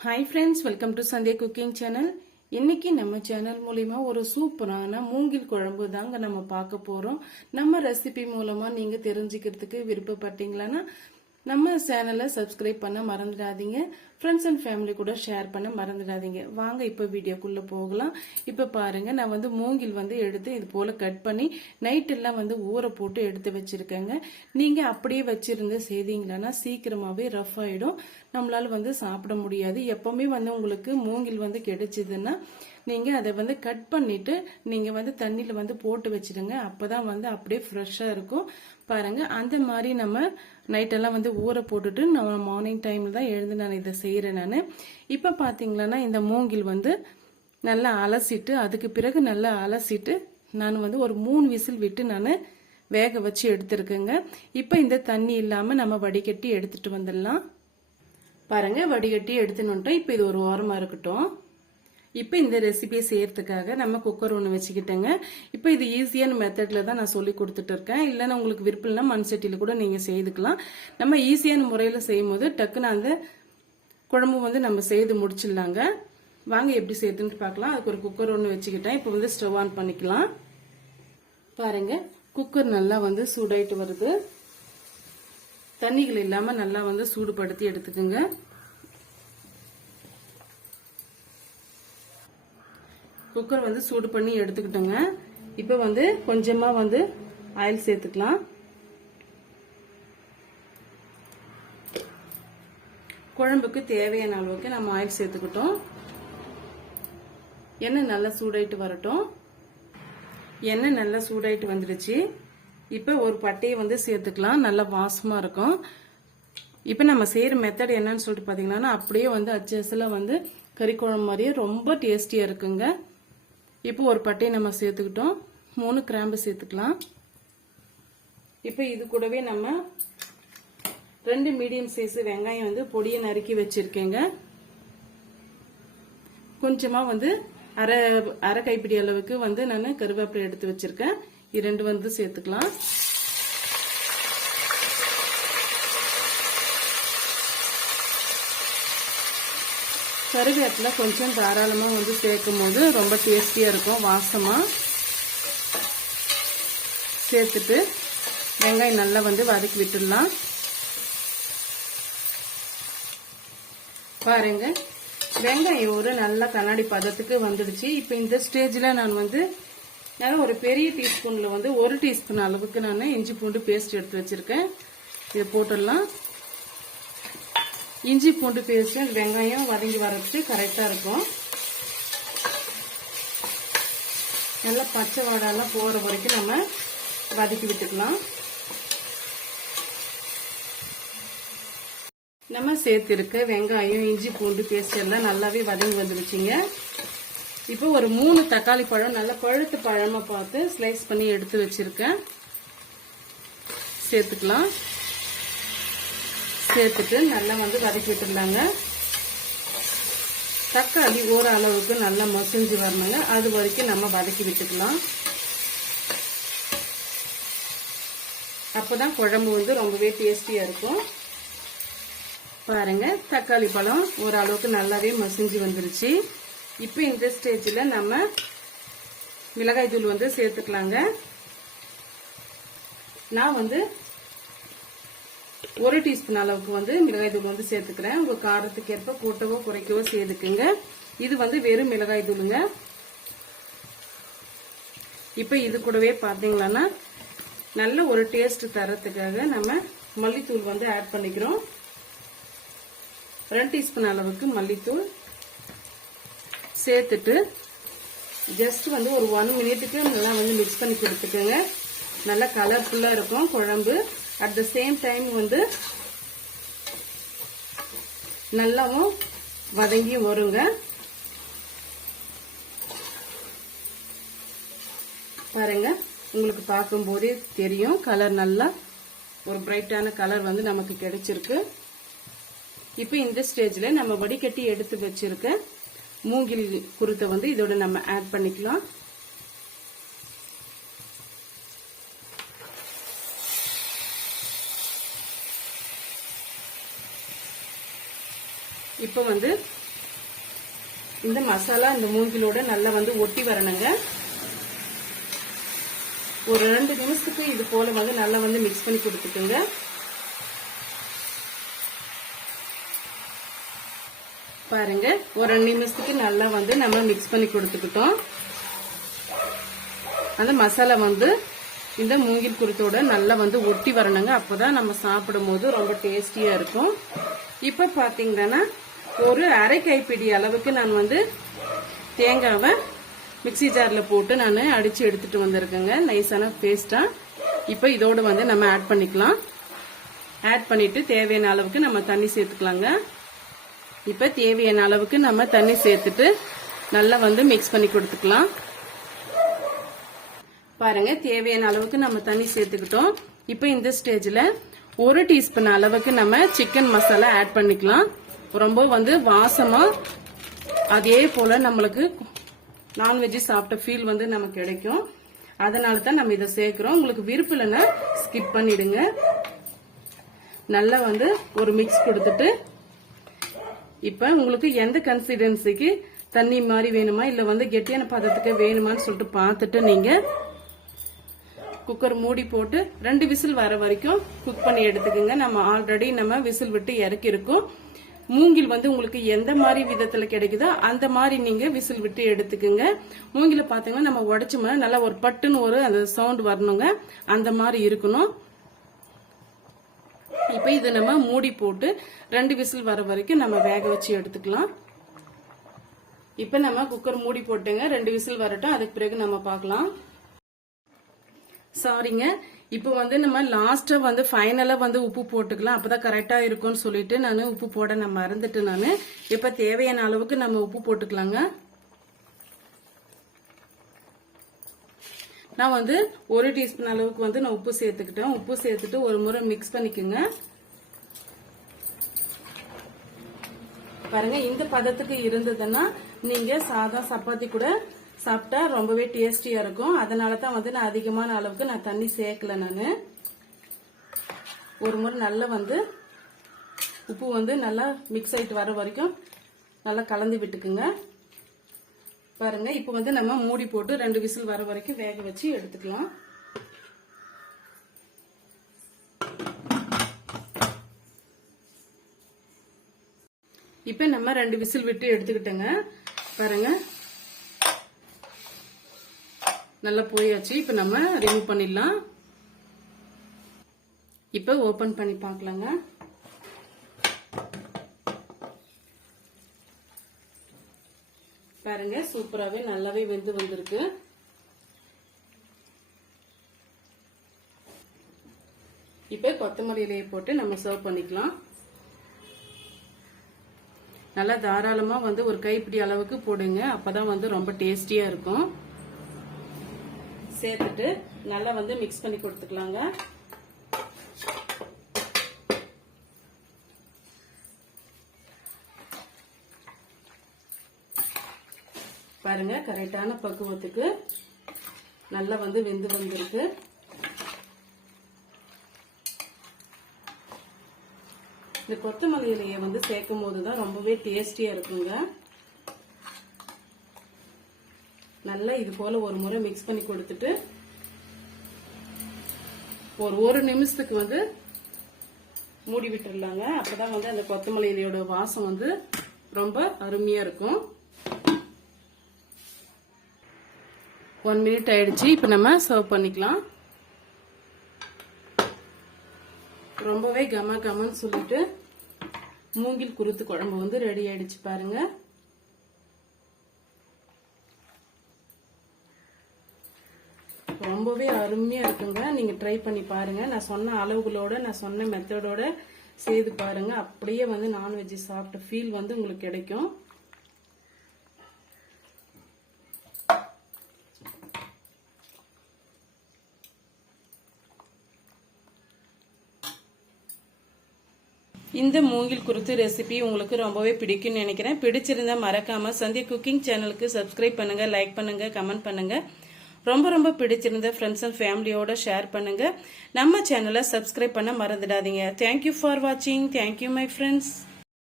Hi friends welcome to Sandhya cooking channel இன்னைக்கு நம்ம channel மூலிமா ஒரு சூப்பரான மூங்கில் குழம்பு தாங்க நம்ம பார்க்க போகிறோம் நம்ம ரெசிபி மூலமாக நீங்கள் தெரிஞ்சுக்கிறதுக்கு விருப்பப்பட்டீங்களான்னா நம்ம சேனலை சப்ஸ்கிரைப் பண்ண மறந்துடாதீங்க. ஃப்ரெண்ட்ஸ் அண்ட் ஃபேமிலி கூட ஷேர் பண்ண மறந்துடாதீங்க. வாங்க இப்போ வீடியோக்குள்ளே போகலாம். இப்போ பாருங்கள் நான் வந்து மூங்கில் வந்து எடுத்து இது போல் கட் பண்ணி நைட் எல்லாம் வந்து ஊற போட்டு எடுத்து வச்சுருக்கேங்க. நீங்கள் அப்படியே வச்சுருந்து செய்தீங்களான்னா சீக்கிரமாகவே ரஃப் ஆகிடும் நம்மளால் வந்து சாப்பிட முடியாது. எப்போவுமே வந்து உங்களுக்கு மூங்கில் வந்து கிடைச்சிதுன்னா நீங்கள் அதை வந்து கட் பண்ணிட்டு நீங்கள் வந்து தண்ணியில் வந்து போட்டு வச்சிடுங்க. அப்பதான் வந்து அப்படியே ஃப்ரெஷ்ஷாக இருக்கும். பாருங்கள் அந்த மாதிரி நம்ம நைட்டெல்லாம் வந்து ஊற போட்டுட்டு நம்ம மார்னிங் டைமில் தான் எழுந்து நான் இதை செய்கிறேன் நான். இப்போ பாத்தீங்களன்னா இந்த மூங்கில் வந்து நல்லா அலசிட்டு அதுக்கு பிறகு நல்லா அலசிட்டு நான் வந்து ஒரு மூணு விசில் விட்டு நான் வேக வச்சு எடுத்துருக்கேங்க. இப்போ இந்த தண்ணி இல்லாமல் நம்ம வடிகட்டி எடுத்துகிட்டு வந்துடலாம். பாருங்கள் வடிகட்டி எடுத்துன்னு இப்போ இது ஒரு ஓரமாக இருக்கட்டும். இப்போ இந்த ரெசிபியை செய்யறதுக்காக நம்ம குக்கர் ஒன்று வச்சுக்கிட்டேங்க. இப்போ இது ஈஸியான மெத்தடில் தான் நான் சொல்லி கொடுத்துட்டு இருக்கேன். இல்லைன்னா உங்களுக்கு விருப்பம்னா மண் சட்டியில் கூட நீங்கள் செய்துக்கலாம். நம்ம ஈஸியான முறையில் செய்யும் போது டக்குன்னு அந்த குழம்பு வந்து நம்ம செய்து முடிச்சிடலாங்க. வாங்க எப்படி செய்யுதுன்னு பார்க்கலாம். அதுக்கு ஒரு குக்கர் ஒன்று வச்சுக்கிட்டேன். இப்போ வந்து ஸ்டவ் ஆன் பண்ணிக்கலாம். பாருங்க குக்கர் நல்லா வந்து சூடாயிட்டு வருது. தண்ணிகள் இல்லாமல் நல்லா வந்து சூடுபடுத்தி எடுத்துக்கோங்க. குக்கர் வந்து சூடு பண்ணி எடுத்துக்கிட்டோங்க. இப்போ வந்து கொஞ்சமாக வந்து ஆயில் சேர்த்துக்கலாம். குழம்புக்கு தேவையான அளவுக்கு நம்ம ஆயில் சேர்த்துக்கிட்டோம். எண்ணெய் நல்லா சூடாயிட்டு வரட்டும். எண்ணெய் நல்லா சூடாயிட்டு வந்துடுச்சு. இப்போ ஒரு பட்டையை வந்து சேர்த்துக்கலாம். நல்லா வாசமாக இருக்கும். இப்போ நம்ம செய்கிற மெத்தட் என்னன்னு சொல்லிட்டு பார்த்தீங்கன்னா அப்படியே வந்து அச்சஸில் வந்து கறி குழம்பு மாதிரியே ரொம்ப டேஸ்டியாக இருக்குங்க. இப்போ ஒரு பட்டையை நம்ம சேர்த்துக்கிட்டோம். மூணு கிராம்பு சேர்த்துக்கலாம். இப்போ இது கூடவே நம்ம ரெண்டு மீடியம் சைஸ் வெங்காயம் வந்து பொடியை நறுக்கி வச்சிருக்கேங்க. கொஞ்சமாக வந்து அரை அரை கைப்பிடி அளவுக்கு வந்து நான் கருவேப்பிலை எடுத்து வச்சிருக்கேன். இது ரெண்டு வந்து சேர்த்துக்கலாம். கருவேப்பிலை கொஞ்சம் தாராளமாக வந்து சேர்க்கும் போது ரொம்ப டேஸ்டியாக இருக்கும் வாசமாக சேர்த்துட்டு வெங்காயம் நல்லா வந்து வதக்கி விட்டுடலாம். பாருங்க வெங்காயம் ஒரு நல்ல கண்ணாடி பதத்துக்கு வந்துடுச்சு. இப்போ இந்த ஸ்டேஜில் நான் வந்து நான் ஒரு பெரிய டீஸ்பூனில் வந்து ஒரு டீஸ்பூன் அளவுக்கு நான் இஞ்சி பூண்டு பேஸ்ட் எடுத்து வச்சுருக்கேன். இதை போட்டுடலாம். இஞ்சி பூண்டு பேஸ்ட் வெங்காயம் வதங்கி வரதுக்கு கரெக்டாக இருக்கும். நல்லா பச்சை வாடெல்லாம் போகிற வரைக்கும் நம்ம வதக்கி விட்டுக்கலாம். நம்ம சேர்த்துருக்க வெங்காயம் இஞ்சி பூண்டு பேஸ்ட் எல்லாம் நல்லாவே வதங்கி வந்துருச்சுங்க. இப்போ ஒரு மூணு தக்காளி பழம் நல்லா பழுத்து பழமாக பார்த்து ஸ்லைஸ் பண்ணி எடுத்து வச்சுருக்கேன். சேர்த்துக்கலாம். சேர்த்துட்டு நல்லா வந்து வதக்கி விட்டுடலாங்க தக்காளி ஓரளவுக்கு நல்லா மசிஞ்சு வரணுங்க. அது வரைக்கும் நம்ம வதக்கி விட்டுக்கலாம். அப்போதான் குழம்பு வந்து ரொம்பவே டேஸ்டியாக இருக்கும். பாருங்க தக்காளி பழம் ஓரளவுக்கு நல்லாவே மசிஞ்சு வந்துருச்சு. இப்போ இந்த ஸ்டேஜில் நம்ம மிளகாய் தூள் வந்து சேர்த்துக்கலாங்க. நான் வந்து ஒரு டீஸ்பூன் அளவுக்கு வந்து மிளகாய் தூள் வந்து சேர்த்துக்கிறேன். உங்கள் காரத்துக்கு ஏற்ப கூட்டவோ குறைக்கவோ சேர்த்துக்குங்க. இது வந்து வெறும் மிளகாய் தூளுங்க. இப்போ இது கூடவே பார்த்தீங்களன்னா நல்ல ஒரு டேஸ்ட் தரத்துக்காக நம்ம மல்லித்தூள் வந்து ஆட் பண்ணிக்கிறோம். ரெண்டு டீஸ்பூன் அளவுக்கு மல்லித்தூள் சேர்த்துட்டு ஜஸ்ட் வந்து ஒரு ஒன் மினிட்டுக்கு நல்லா வந்து மிக்ஸ் பண்ணி கொடுத்துக்கோங்க. நல்லா கலர்ஃபுல்லாக இருக்கும் குழம்பு. அட் த சேம் டைம் வந்து நல்லாவும் வதங்கி வருங்க. பாருங்க உங்களுக்கு பார்க்கும்போதே தெரியும். கலர் நல்லா ஒரு பிரைட்டான கலர் வந்து நமக்கு கிடைச்சிருக்கு. இப்போ இந்த ஸ்டேஜில் நம்ம வடிகட்டி எடுத்து வச்சிருக்க மூங்கில் குருத்தை வந்து இதோட நம்ம ஆட் பண்ணிக்கலாம். இப்போ வந்து இந்த மசாலா இந்த மூங்கிலோட நல்லா வந்து ஒட்டி வரணுங்க. ஒரு ரெண்டு நிமிஷத்துக்கு இது போல வந்து நல்லா வந்து மிக்ஸ் பண்ணி கொடுத்துக்குங்க. பாருங்க ஒரு ரெண்டு நிமிஷத்துக்கு நல்லா வந்து நம்ம மிக்ஸ் பண்ணி கொடுத்துக்கிட்டோம். அந்த மசாலா வந்து இந்த மூங்கில் குருத்தோட நல்லா வந்து ஒட்டி வரணுங்க. அப்போதான் நம்ம சாப்பிடும் போது ரொம்ப டேஸ்டியா இருக்கும். இப்ப பாத்தீங்கன்னா ஒரு அரை கைப்பிடி அளவுக்கு நான் வந்து தேங்காவை மிக்ஸி ஜாரில் போட்டு நான் அடித்து எடுத்துகிட்டு வந்திருக்கேங்க. நைஸான பேஸ்ட்டாக இப்போ இதோடு வந்து நம்ம ஆட் பண்ணிக்கலாம். ஆட் பண்ணிவிட்டு தேவையான அளவுக்கு நம்ம தண்ணி சேர்த்துக்கலாங்க. இப்போ தேவையான அளவுக்கு நம்ம தண்ணி சேர்த்துட்டு நல்லா வந்து மிக்ஸ் பண்ணி கொடுத்துக்கலாம். பாருங்க தேவையான அளவுக்கு நம்ம தண்ணி சேர்த்துக்கிட்டோம். இப்போ இந்த ஸ்டேஜில் ஒரு டீஸ்பூன் அளவுக்கு நம்ம சிக்கன் மசாலா ஆட் பண்ணிக்கலாம். ரொம்ப வந்து வாசமா அதே போல நம்மளுக்கு நான்வெஜ் சாப்பிட்ட ஃபீல் வந்து நமக்கு கிடைக்கும். அதனால தான் நம்ம இதை சேர்க்கிறோம். உங்களுக்கு விருப்பம் இல்லைன்னா ஸ்கிப் பண்ணிடுங்க. நல்லா வந்து ஒரு மிக்ஸ் கொடுத்துட்டு இப்ப உங்களுக்கு எந்த கன்சிஸ்டன்சிக்கு தண்ணி மாதிரி வேணுமா? இல்ல வந்து கெட்டியான பதத்துக்கு வேணுமான்னு சொல்லிட்டு பார்த்துட்டு நீங்க குக்கர் மூடி போட்டு ரெண்டு விசில் வர வரைக்கும் குக் பண்ணி எடுத்துக்கோங்க. நம்ம ஆல்ரெடி நம்ம விசில் விட்டு இறக்கி இருக்கோம் மூங்கில் வந்து உங்களுக்கு எந்த மாதிரி விதத்துல கிடைக்குதோ அந்த மாதிரி நீங்க விசில் விட்டு எடுத்துக்கோங்க. மூங்கில பாத்தீங்கன்னா நம்ம உடைச்சோம்னா நல்லா ஒரு பட்டுன்னு ஒரு அந்த சவுண்ட் வரணுங்க. அந்த மாதிரி இருக்கணும். இப்போ இதை நம்ம மூடி போட்டு ரெண்டு விசில் வர வரைக்கும் நம்ம வேக வச்சு எடுத்துக்கலாம். இப்போ நம்ம குக்கர் மூடி போட்டுங்க. ரெண்டு விசில் வரட்டும். அதுக்கு பிறகு நம்ம பார்க்கலாம். சாரிங்க இப்போ வந்து நம்ம லாஸ்ட்டாக வந்து ஃபைனலாக வந்து உப்பு போட்டுக்கலாம். அப்போ தான் கரெக்டாக இருக்கும்னு சொல்லிட்டு நான் உப்பு போட நான் மறந்துட்டு நான். இப்போ தேவையான அளவுக்கு நம்ம உப்பு போட்டுக்கலாங்க. நான் வந்து ஒரு டீஸ்பூன் அளவுக்கு வந்து நான் உப்பு சேர்த்துக்கிட்டேன். உப்பு சேர்த்துட்டு ஒரு முறை மிக்ஸ் பண்ணிக்கோங்க. பாருங்க இந்த பதத்துக்கு இருந்ததுன்னா நீங்க சாதா சப்பாத்தி கூட சாப்பிட்டா ரொம்பவே டேஸ்டியா இருக்கும். அதனால தான் வந்து நான் அதிகமான அளவுக்கு நான் தண்ணி சேர்க்கல நான். ஒரு முறை நல்லா வந்து உப்பு வந்து நல்லா மிக்ஸ் ஆகிட்டு வர வரைக்கும் நல்லா கலந்து விட்டுக்குங்க. பாருங்க இப்போ வந்து நம்ம மூடி போட்டு ரெண்டு விசில் வர வரைக்கும் வேக வச்சு எடுத்துக்கலாம். இப்போ நம்ம ரெண்டு விசில் விட்டு எடுத்துக்கிட்டோங்க. பாருங்க நல்லா போயாச்சு இப்போ நம்ம ரிமூவ் பண்ணிடலாம். இப்போ ஓபன் பண்ணி பார்க்கலாங்க. பாருங்க சூப்பராகவே நல்லாவே வெந்து வந்திருக்கு. இப்போ கொத்தமல்லி இலையை போட்டு நம்ம சர்வ் பண்ணிக்கலாம். நல்லா தாராளமா வந்து ஒரு கைப்பிடி அளவுக்கு போடுங்க. அப்பதான் வந்து ரொம்ப டேஸ்டியா இருக்கும். சேர்த்துட்டு நல்லா வந்து மிக்ஸ் பண்ணி கொடுத்துக்கலாங்க. பாருங்க கரெக்டான பக்குவத்துக்கு நல்லா வந்து வெந்து வந்திருக்கு. இந்த கொத்தமல்லி இலையை வந்து சேர்க்கும் போது தான் ரொம்பவே டேஸ்டியா இருக்குங்க. நல்லா இது போல ஒரு முறை மிக்ஸ் பண்ணி கொடுத்துட்டு ஒரு ஒரு நிமிஷத்துக்கு வந்து மூடி விட்டுடலாங்க அப்பதான் வந்து அந்த கொத்தமல்லி இலையோட வாசம் வந்து ரொம்ப அருமையா இருக்கும். ஒன் மினிட் ஆயிடுச்சு. இப்போ நம்ம சர்வ் பண்ணிக்கலாம். ரொம்பவே கம கமன்னு சொல்லிட்டு மூங்கில் குருத்து குழம்பு வந்து ரெடி ஆயிடுச்சு பாருங்க. ரொம்பவே அருமையா இருக்குங்க. நீங்க ட்ரை பண்ணி பாருங்க. நான் சொன்ன அளவுகளோட நான் சொன்ன மெத்தடோட செய்து பாருங்க. அப்படியே வந்து நான்வெஜ் சாப்பிட்ட ஃபீல் வந்து உங்களுக்கு கிடைக்கும். இந்த மூங்கில் குருத்து ரெசிபி உங்களுக்கு ரொம்பவே பிடிக்கும்னு நினைக்கிறேன். பிடிச்சிருந்தா மறக்காம சந்தியா குக்கிங் சேனலுக்கு சப்ஸ்கிரைப் பண்ணுங்க லைக் பண்ணுங்க கமெண்ட் பண்ணுங்க. ரொம்ப ரொம்ப பிடிச்சிருந்த ஃப்ரெண்ட்ஸ் அண்ட் ஃபேமிலியோட ஷேர் பண்ணுங்கள் நம்ம சேனலை சப்ஸ்கிரைப் பண்ண மறந்துடாதீங்க. தேங்க்யூ ஃபார் வாட்சிங் தேங்க்யூ மை ஃப்ரெண்ட்ஸ்